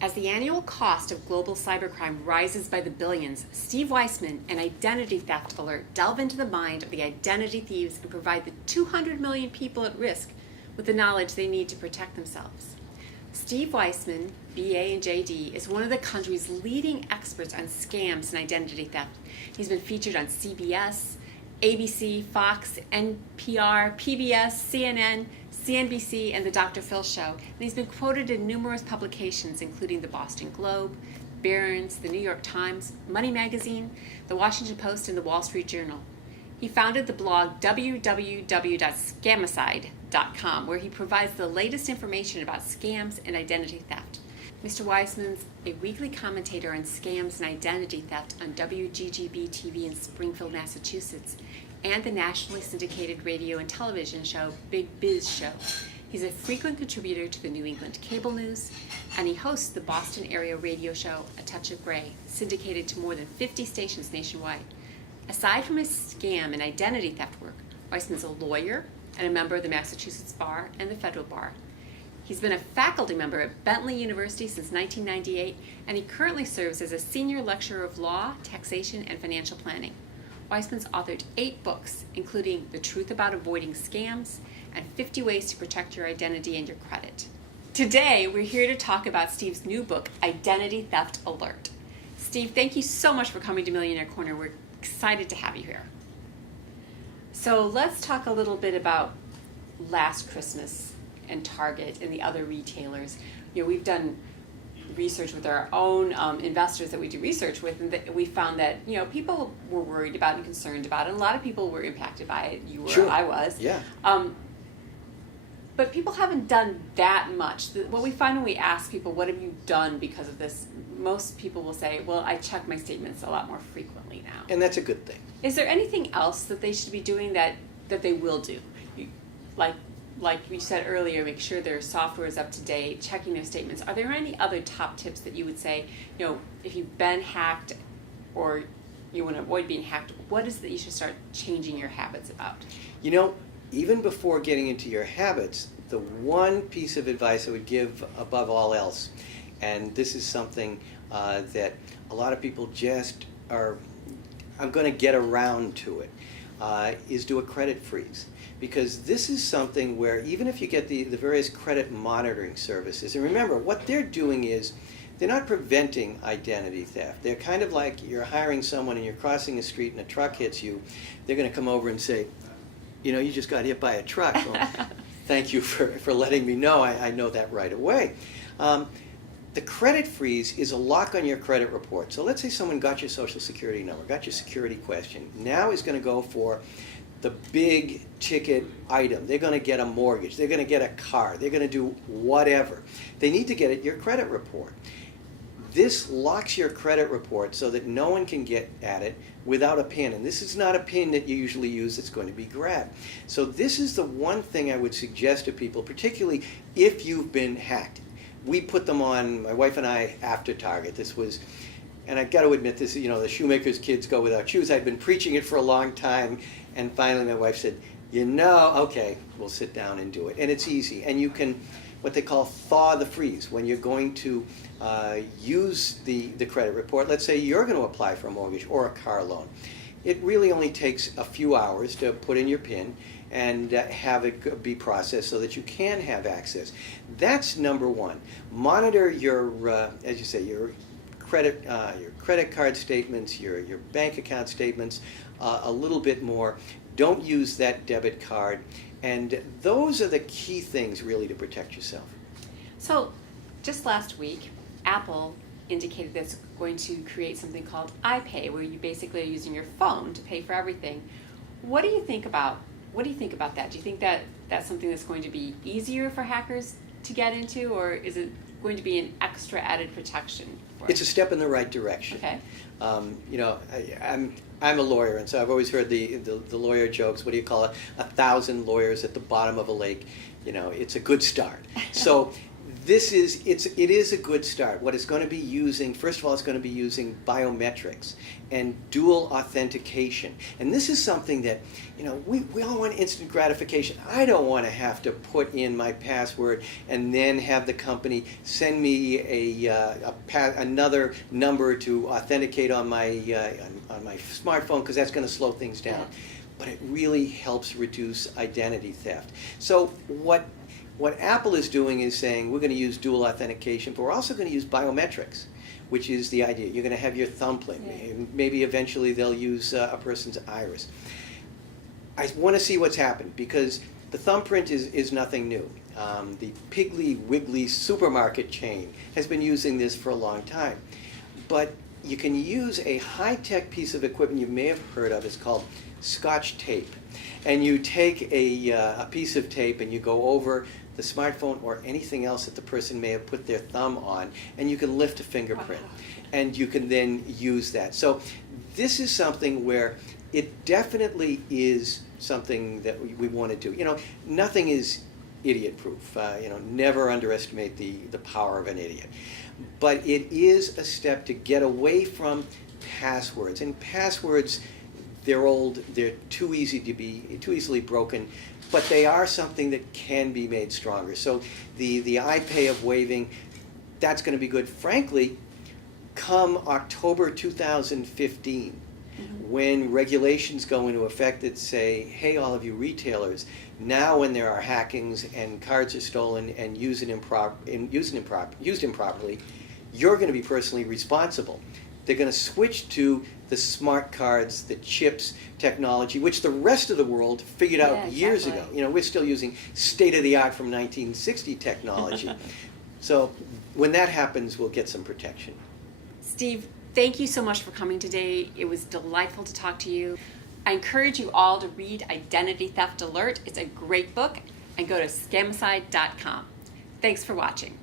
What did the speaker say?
As the annual cost of global cybercrime rises by the billions, Steve Weisman and Identity Theft Alert delve into the mind of the identity thieves and provide the 200 million people at risk with the knowledge they need to protect themselves. Steve Weisman, BA and JD, is one of the country's leading experts on scams and identity theft. He's been featured on CBS, ABC, Fox, NPR, PBS, CNN, CNBC, and The Dr. Phil Show. And he's been quoted in numerous publications, including the Boston Globe, Barron's, the New York Times, Money Magazine, the Washington Post, and the Wall Street Journal. He founded the blog www.scamicide.com, where he provides the latest information about scams and identity theft. Mr. Weisman's a weekly commentator on scams and identity theft on WGGB TV in Springfield, Massachusetts, and the nationally syndicated radio and television show Big Biz Show. He's a frequent contributor to the New England Cable News, and he hosts the Boston area radio show A Touch of Gray, syndicated to more than 50 stations nationwide. Aside from his scam and identity theft work, Weisman's a lawyer and a member of the Massachusetts Bar and the Federal Bar. He's been a faculty member at Bentley University since 1998, and he currently serves as a senior lecturer of law, taxation, and financial planning. Weisman's authored 8 books, including The Truth About Avoiding Scams and 50 Ways to Protect Your Identity and Your Credit. Today, we're here to talk about Steve's new book, Identity Theft Alert. Steve, thank you so much for coming to Millionaire Corner. We're excited to have you here. So let's talk a little bit about last Christmas and Target and the other retailers. We've done research with our own investors that we do research with, and we found that people were worried about and concerned about it, and a lot of people were impacted by it. You were, sure. I was. Yeah. But people haven't done that much. What we find when we ask people, what have you done because of this, most people will say, well, I check my statements a lot more frequently now. And that's a good thing. Is there anything else that they should be doing that they will do? Like we said earlier, make sure their software is up to date, checking their statements. Are there any other top tips that you would say, if you've been hacked or you want to avoid being hacked, what is that you should start changing your habits about? Even before getting into your habits, the one piece of advice I would give above all else, and this is something that a lot of people just are, I'm going to get around to it, is do a credit freeze. Because this is something where even if you get the various credit monitoring services, and remember, what they're doing is they're not preventing identity theft. They're kind of like you're hiring someone and you're crossing the street and a truck hits you. They're going to come over and say, you just got hit by a truck. Well, thank you for letting me know. I know that right away. The credit freeze is a lock on your credit report. So let's say someone got your Social Security number, got your security question. Now is going to go for the big ticket item. They're going to get a mortgage. They're going to get a car. They're going to do whatever. They need to get at your credit report. This locks your credit report so that no one can get at it without a PIN. And this is not a PIN that you usually use that's going to be grabbed. So this is the one thing I would suggest to people, particularly if you've been hacked. We put them on, my wife and I, after Target. This was, and I've got to admit this, the shoemaker's kids go without shoes. I'd been preaching it for a long time, and finally my wife said, okay, we'll sit down and do it. And it's easy. And you can, what they call thaw the freeze. When you're going to use the credit report, let's say you're going to apply for a mortgage or a car loan. It really only takes a few hours to put in your PIN and have it be processed so that you can have access. That's number one. Monitor your, as you say, your credit card statements, your bank account statements a little bit more. Don't use that debit card. And those are the key things really to protect yourself. So just last week, Apple indicated that it's going to create something called iPay, where you basically are using your phone to pay for everything. What do you think about that? Do you think that that's something that's going to be easier for hackers to get into, or is it going to be an extra added protection for It's a step in the right direction. Okay. I'm a lawyer, and so I've always heard the lawyer jokes. What do you call it? 1,000 lawyers at the bottom of a lake. It's a good start. So It is a good start. What it's going to be using, first of all, it's going to be using biometrics and dual authentication. And this is something that, we all want instant gratification. I don't want to have to put in my password and then have the company send me another number to authenticate on my smartphone, because that's going to slow things down. Yeah. But it really helps reduce identity theft. So what Apple is doing is saying we're going to use dual authentication, but we're also going to use biometrics, which is the idea. You're going to have your thumbprint. Yeah. Maybe eventually they'll use a person's iris. I want to see what's happened, because the thumbprint is nothing new. The Piggly Wiggly supermarket chain has been using this for a long time. But you can use a high-tech piece of equipment you may have heard of. It's called Scotch tape. And you take a piece of tape and you go over the smartphone or anything else that the person may have put their thumb on, and you can lift a fingerprint. Wow. And you can then use that. So this is something where it definitely is something that we want to do. Nothing is idiot-proof. Never underestimate the power of an idiot. But it is a step to get away from passwords. And passwords, they're old, they're too easily broken, but they are something that can be made stronger. So the iPay of waiving, that's going to be good. Frankly, come October 2015, when regulations go into effect that say, hey, all of you retailers, now when there are hackings and cards are stolen and used improperly, you're going to be personally responsible. They're going to switch to the smart cards, the chips technology, which the rest of the world figured out years ago. We're still using state-of-the-art from 1960 technology. So when that happens, we'll get some protection. Steve, thank you so much for coming today. It was delightful to talk to you. I encourage you all to read Identity Theft Alert. It's a great book, and go to scamicide.com. Thanks for watching.